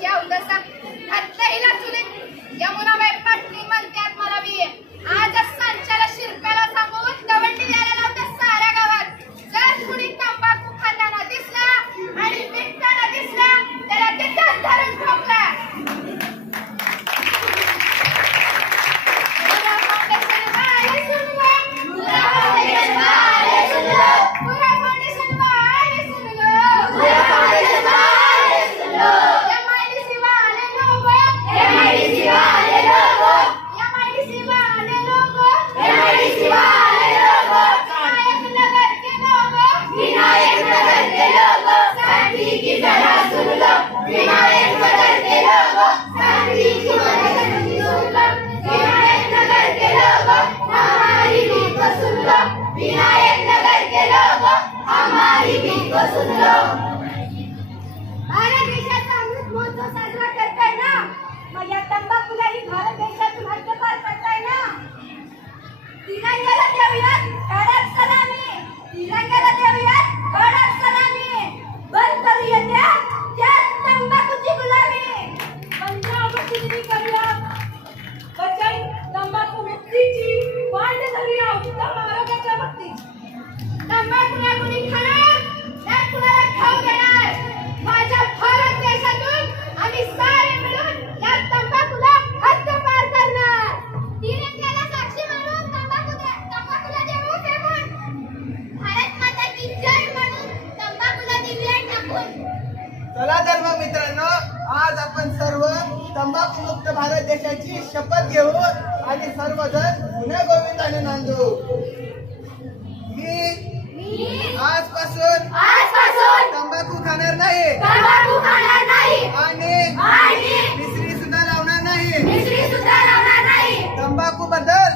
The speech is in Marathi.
माझी अवदसा घातलं हिला चुलीत यमुनाबाई पाटली म्हणतात मला बी आजच सांच्याला शिरप्याला सांगून दवंडी द्यायला लावतात साऱ्या गावात जर कुणी तंबाखू खाताना दिसला आणि पिकताना दिसला त्याला तिथंच धरून ठोकला भारत देशाचा अमृत महोत्सव साजरा करताय ना मग या तंबाखूलाही भारत देशातून हद्दपार करताय ना तिरंग्याला देऊयात कडक सलामी तिरंग्याला देऊयात कडक सलामी बंद करूया त्या तंबाखूची गुलामी पंजाबची करूया बचन तंबाखू मुक्तीची वाट धरूया उत्तम आरोग्याच्या भक्तीची तंबाखूला कोणी खाणार त्या कुणाला खाऊ देणार माझ्या भारत देशातून आम्ही सारे मिळून या तंबाखूला हद्दपार करणार तिरंग्याला साक्षी म्हणून तंबाखूला देऊ फेकून भारत माता की जय म्हणून तंबाखूला देऊया टाकून चला तर मग मित्रांनो आज आपण सर्व तंबाखू मुक्त भारत देशाची शपथ घेऊ आणि सर्वजण गुन्हे गोविंदाने नांदू मी आजपासून तंबाखू खाणार नाही आणि मिसरी सुद्धा लावणार नाही तंबाखू बद्दल